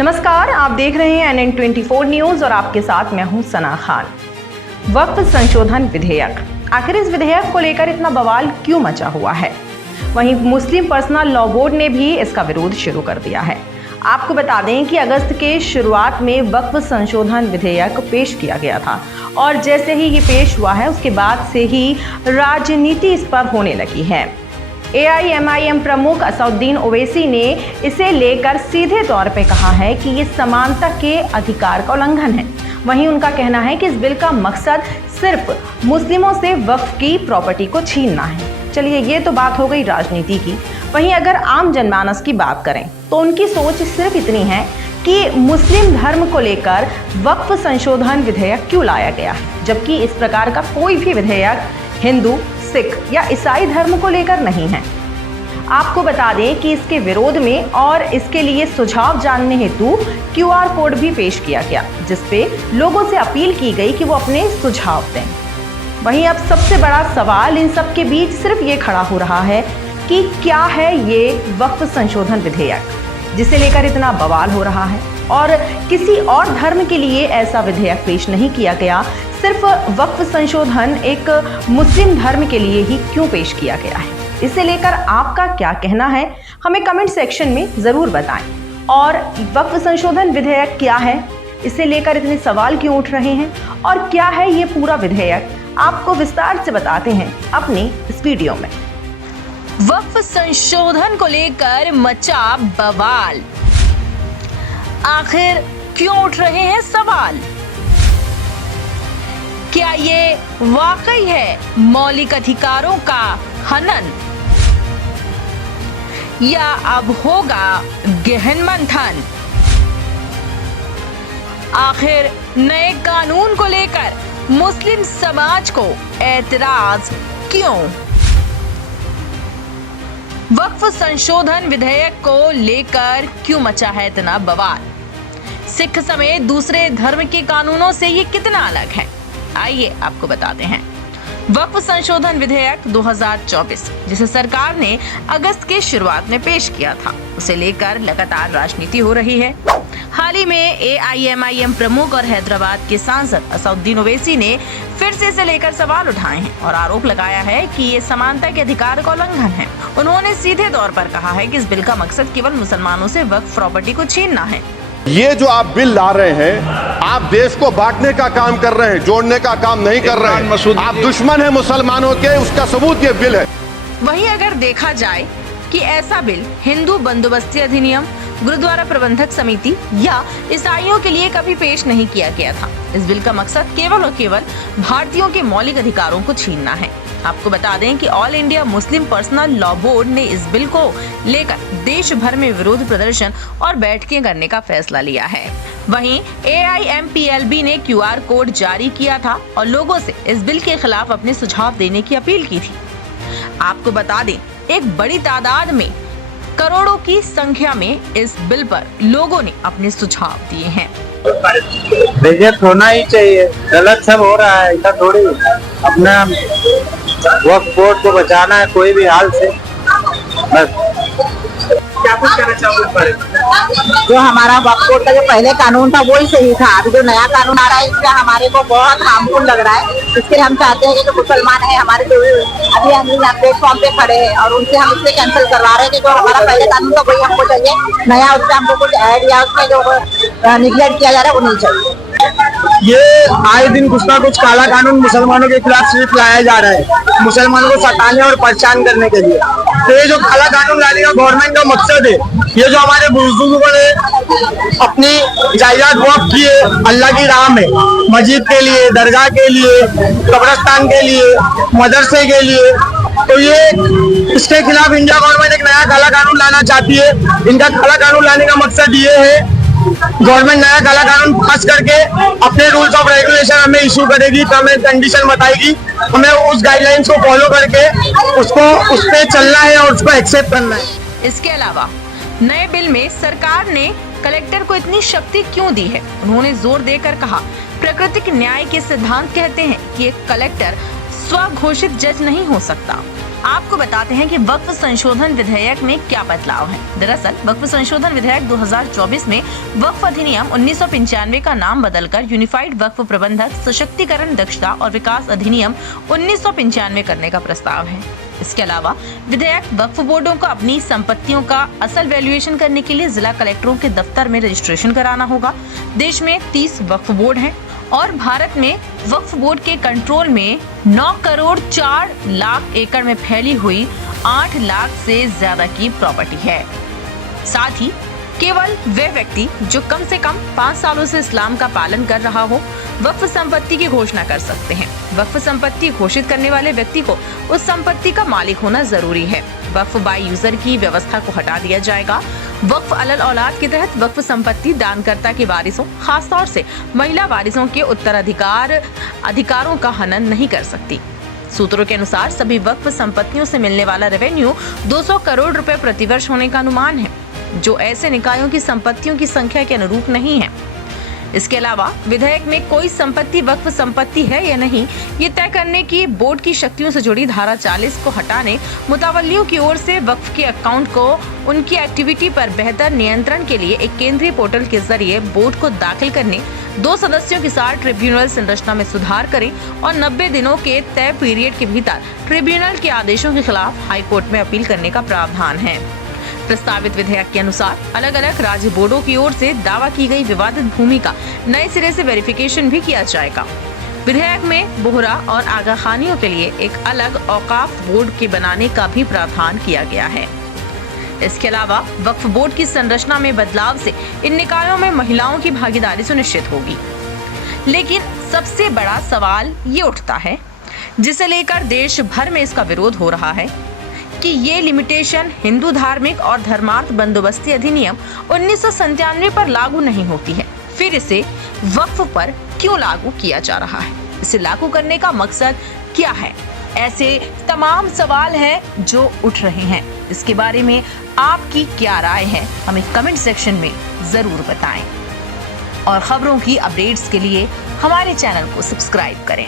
नमस्कार, आप देख रहे हैं NN24 न्यूज और आपके साथ मैं हूं सना खान। वक्फ संशोधन विधेयक, आखिर इस विधेयक को लेकर इतना बवाल क्यों मचा हुआ है? वहीं मुस्लिम पर्सनल लॉ बोर्ड ने भी इसका विरोध शुरू कर दिया है। आपको बता दें कि अगस्त के शुरुआत में वक्फ संशोधन विधेयक पेश किया गया था और जैसे ही ये पेश हुआ है उसके बाद से ही राजनीति इस पर होने लगी है। AIMIM प्रमुख असदुद्दीन ओवैसी ने इसे लेकर सीधे तौर पे कहा है कि ये समानता के अधिकार का उल्लंघन है। वहीं उनका कहना है कि इस बिल का मकसद सिर्फ मुस्लिमों से वक्फ की प्रॉपर्टी को छीनना है। चलिए, ये तो बात हो गई राजनीति की। वहीं अगर आम जनमानस की बात करें तो उनकी सोच सिर्फ इतनी है कि मुस्लिम धर्म को लेकर वक्फ संशोधन विधेयक क्यों लाया गया है, जबकि इस प्रकार का कोई भी विधेयक हिंदू, सिख या ईसाई धर्म को लेकर नहीं है। आपको बता दें कि इसके विरोध में और इसके लिए सुझाव जानने हेतु QR कोड भी पेश किया गया, जिसपे लोगों से अपील की गई कि वो अपने सुझाव दें। वहीं अब सबसे बड़ा सवाल इन सब के बीच सिर्फ ये खड़ा हो रहा है कि क्या है ये वक्फ संशोधन विधेयक, जिसे लेकर इतना बवाल हो रहा है और किसी और धर्म के लिए ऐसा विधेयक पेश नहीं किया गया। सिर्फ वक्फ संशोधन एक मुस्लिम धर्म के लिए ही क्यों पेश किया गया है? इसे लेकर आपका क्या कहना है, हमें कमेंट सेक्शन में ज़रूर बताएं। और वक्फ संशोधन विधेयक क्या है, इसे लेकर इतने सवाल क्यों उठ रहे हैं और क्या है ये पूरा विधेयक, आपको विस्तार से बताते हैं अपनी इस वीडियो में। वक्फ संशोधन को लेकर मचा बवाल, आखिर क्यों उठ रहे हैं सवाल? क्या ये वाकई है मौलिक अधिकारों का हनन या अब होगा गहन मंथन? आखिर नए कानून को लेकर मुस्लिम समाज को ऐतराज क्यों? वक्फ संशोधन विधेयक को लेकर क्यों मचा है इतना बवाल? सिख समेत दूसरे धर्म के कानूनों से ये कितना अलग है, आइए आपको बताते हैं। वक्फ संशोधन विधेयक 2024, जिसे सरकार ने अगस्त के शुरुआत में पेश किया था, उसे लेकर लगातार राजनीति हो रही है। हाल ही में AIMIM प्रमुख और हैदराबाद के सांसद असदुद्दीन ओवैसी ने फिर से इसे लेकर सवाल उठाए हैं और आरोप लगाया है कि ये समानता के अधिकार का उल्लंघन है। उन्होंने सीधे तौर पर कहा है कि इस बिल का मकसद केवल मुसलमानों से वक्फ प्रॉपर्टी को छीनना है। ये जो आप बिल ला रहे हैं, आप देश को बांटने का काम कर रहे हैं, जोड़ने का काम नहीं कर रहे हैं। आप दुश्मन हैं मुसलमानों के, उसका सबूत ये बिल है। वहीं अगर देखा जाए कि ऐसा बिल हिंदू बंदोबस्ती अधिनियम, गुरुद्वारा प्रबंधक समिति या ईसाइयों के लिए कभी पेश नहीं किया गया था। इस बिल का मकसद केवल और केवल भारतीयों के मौलिक अधिकारों को छीनना है। आपको बता दें कि all India Muslim personal law board ने इस बिल को लेकर देश भर में विरोध प्रदर्शन और बैठकें करने का फैसला लिया है। वहीं AIMPLB ने QR कोड जारी किया था और लोगों से इस बिल के खिलाफ अपने सुझाव देने की अपील की थी। आपको बता दें, एक बड़ी तादाद में करोड़ों की संख्या में इस बिल पर लोगों ने अपने सुझाव दिए हैं। रिजेक्ट होना ही चाहिए, गलत सब हो रहा है। इधर थोड़ी अपना वक्फ बोर्ड को बचाना है कोई भी हाल से। बस क्या कुछ कहना चाहोगे? जो हमारा वक्फ बोर्ड का जो पहले कानून था वही सही था। अभी जो नया कानून आ रहा है इससे हमारे को बहुत हार्मफुल लग रहा है। इसके लिए हम चाहते हैं कि जो मुसलमान है हमारे जो अभी हम यहाँ प्लेटफॉर्म पे खड़े हैं और उनसे हम इससे कैंसिल करवा रहे हैं कि जो हमारा पहले कानून था वही हमको चाहिए। नया उससे हमको कुछ ऐड या उसमें जो निगलेक्ट किया जा रहा है वो नहीं चाहिए। ये आए दिन कुछ ना कुछ काला कानून मुसलमानों के खिलाफ सिर्फ लाया जा रहा है, मुसलमानों को सताने और परेशान करने के लिए। तो ये जो काला कानून लाने का गवर्नमेंट का मकसद है, ये जो हमारे बुजुर्गों ने अपनी जायदाद वक्फ की है अल्लाह की राह में, मस्जिद के लिए, दरगाह के लिए, कब्रिस्तान के लिए, मदरसे के लिए, तो ये इसके खिलाफ इंडिया गवर्नमेंट एक नया काला कानून लाना चाहती है। इनका काला कानून लाने का मकसद ये है, गवर्नमेंट नया काला कानून पास करके अपने रूल्स ऑफ रेगुलेशन हमें इशू करेगी, तो हमें कंडीशन बताएगी, हमें उस गाइडलाइंस को फॉलो करके उसको उस पे चलना है और उसको एक्सेप्ट करना है। इसके अलावा नए बिल में सरकार ने कलेक्टर को इतनी शक्ति क्यों दी है? उन्होंने जोर देकर कहा, प्राकृतिक न्याय के सिद्धांत कहते हैं कि एक कलेक्टर स्वघोषित जज नहीं हो सकता। आपको बताते हैं कि वक्फ संशोधन विधेयक में क्या बदलाव है। दरअसल वक्फ संशोधन विधेयक 2024 में वक्फ अधिनियम 1995 का नाम बदलकर यूनिफाइड वक्फ प्रबंधक सशक्तिकरण दक्षता और विकास अधिनियम 1995 करने का प्रस्ताव है। इसके अलावा विधेयक वक्फ बोर्डों को अपनी संपत्तियों का असल वैल्यूएशन करने के लिए जिला कलेक्टरों के दफ्तर में रजिस्ट्रेशन कराना होगा। देश में 30 वक्फ बोर्ड हैं और भारत में वक्फ बोर्ड के कंट्रोल में 9 करोड़ 4 लाख एकड़ में फैली हुई 8 लाख से ज्यादा की प्रॉपर्टी है। साथ ही केवल वे व्यक्ति जो कम से कम 5 सालों से इस्लाम का पालन कर रहा हो वक्फ संपत्ति की घोषणा कर सकते हैं। वक्फ संपत्ति घोषित करने वाले व्यक्ति को उस संपत्ति का मालिक होना जरूरी है। वक्फ बाय यूजर की व्यवस्था को हटा दिया जाएगा। वक्फ अलल औलाद के तहत वक्फ संपत्ति दानकर्ता के वारिसों, खासतौर से महिला वारिसों के अधिकारों का हनन नहीं कर सकती। सूत्रों के अनुसार सभी वक्फ संपत्तियों से मिलने वाला रेवेन्यू 200 करोड़ रुपए प्रतिवर्ष होने का अनुमान है, जो ऐसे निकायों की संपत्तियों की संख्या के अनुरूप नहीं है। इसके अलावा विधेयक में कोई संपत्ति वक्फ संपत्ति है या नहीं, ये तय करने की बोर्ड की शक्तियों से जुड़ी धारा 40 को हटाने, मुतावल्लियों की ओर से वक्फ के अकाउंट को उनकी एक्टिविटी पर बेहतर नियंत्रण के लिए एक केंद्रीय पोर्टल के जरिए बोर्ड को दाखिल करने, 2 सदस्यों के साथ ट्रिब्यूनल संरचना में सुधार करें और 90 दिनों के तय पीरियड के भीतर ट्रिब्यूनल के आदेशों के खिलाफ हाईकोर्ट में अपील करने का प्रावधान है। प्रस्तावित विधेयक के अनुसार अलग अलग राज्य बोर्डों की ओर से दावा की गई विवादित भूमि का नए सिरे से वेरिफिकेशन भी किया जाएगा। विधेयक में बोहरा और आगाखानियों के लिए एक अलग औकाफ बोर्ड के बनाने का भी प्रावधान किया गया है। इसके अलावा वक्फ बोर्ड की संरचना में बदलाव से इन निकायों में महिलाओं की भागीदारी सुनिश्चित होगी। लेकिन सबसे बड़ा सवाल ये उठता है, जिसे लेकर देश भर में इसका विरोध हो रहा है, कि ये लिमिटेशन हिंदू धार्मिक और धर्मार्थ बंदोबस्ती अधिनियम 1997 पर लागू नहीं होती है, फिर इसे वक्फ पर क्यों लागू किया जा रहा है? इसे लागू करने का मकसद क्या है? ऐसे तमाम सवाल हैं जो उठ रहे हैं। इसके बारे में आपकी क्या राय है, हमें कमेंट सेक्शन में जरूर बताएं और खबरों की अपडेट्स के लिए हमारे चैनल को सब्सक्राइब करें।